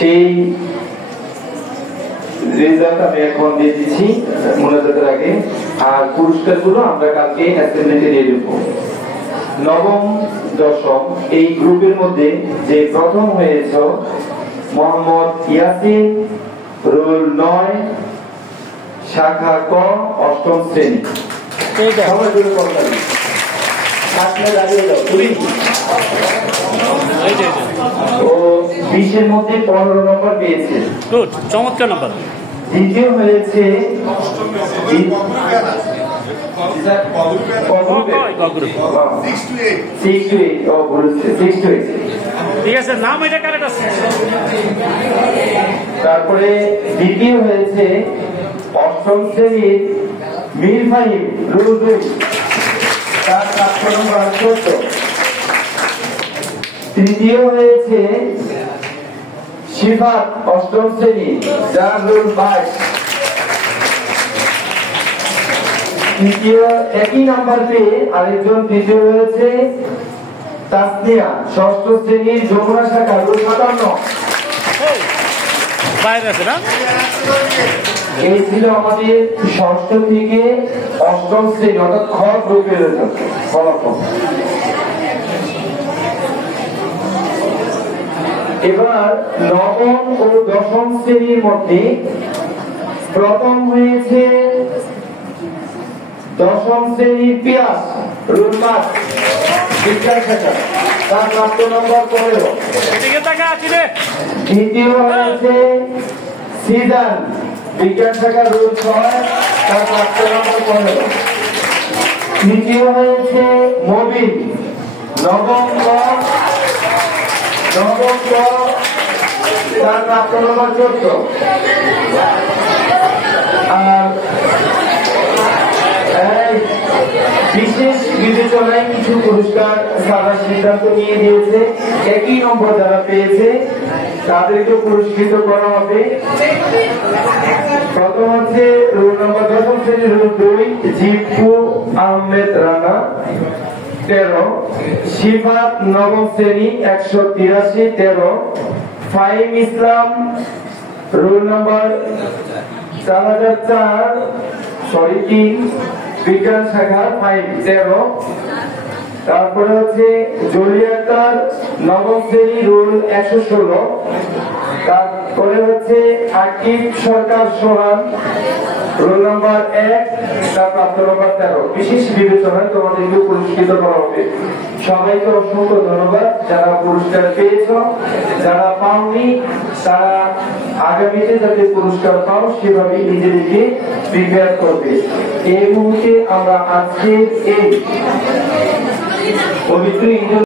সেই রেজাল্ট আমি এখন দিয়ে দিচ্ছি মোনাজাতের আগে, আর পুরস্কারগুলো আমরা কালকে অ্যাসেম্বলিতে দিয়ে দেব। নবম দশম এই গ্রুপের মধ্যে যে প্রথম হয়েছে মোহাম্মদ ইয়াসিন, রোল 9, শাখা ক, অষ্টম শ্রেণী। ও 20-এর মধ্যে 15 নম্বর পেয়েছে। চমৎকার নম্বর। দ্বিতীয় হয়েছে তারপরে দ্বিতীয় হয়েছে অষ্টম শ্রেণীর মীর ফাহিম, রুল 2, তার 7 নম্বর 14। তৃতীয় হয়েছে শিফাত, অষ্টম শ্রেণী, যার রোল 22। তৃতীয় একই নাম্বার পেয়ে আরেকজন তৃতীয় হয়েছে তাসনিয়া, ষষ্ঠ শ্রেণীর যমুনা শাখা, রোল 57। এই ছিল আমাদের ষষ্ঠ থেকে অষ্টম শ্রেণী অর্থাৎ খ গ্রুপের ফলাফল। এবার নবম ও দশম শ্রেণীর মধ্যে প্রথম হয়েছে দশম শ্রেণীর পিয়াস, রোল 5, বিজ্ঞান শাখা, তার প্রাপ্ত নম্বর 15। দ্বিতীয় হয়েছে সিজান, বিজ্ঞান শাখা, রোল 6, তার প্রাপ্ত নম্বর 15। তৃতীয় হয়েছে মবিন, নবম ক, তার প্রাপ্ত নম্বর 14। আর বিশেষ বিবেচনায় কিছু পুরস্কার সারা সিদ্ধান্ত নিয়ে দিয়েছে। একই নম্বর যারা পেয়েছে তাদেরকে পুরস্কৃত করা হবে। প্রথম হচ্ছে রোল নম্বর 10 শ্রেণীর রোল 2, জিপু আহমেদ রানা, 13। শিফাত, নবম শ্রেণী, 183, 13। ফাহিম ইসলাম, রোল নম্বর 4004, 3, বিজ্ঞান শাখা, 5, 13। তারপরে হচ্ছে জলিয়াকার, নবম শ্রেণী, রোল 116। তারপরে হচ্ছে আকিব সরকার সোহান, রোল নম্বর 1, তার প্রাপ্ত নম্বর 13। বিশেষ বিবেচনায় তোমাদেরকে পুরস্কৃত করা হবে। সবাইকে অসংখ্য ধন্যবাদ যারা পুরস্কার পেয়েছ। যারা পাওনি তারা আগামীতে যাতে পুরস্কার পাও সেভাবে নিজেদেরকে প্রিপেয়ার করবে। এই মুহূর্তে আমরা আজকে এই পবিত্র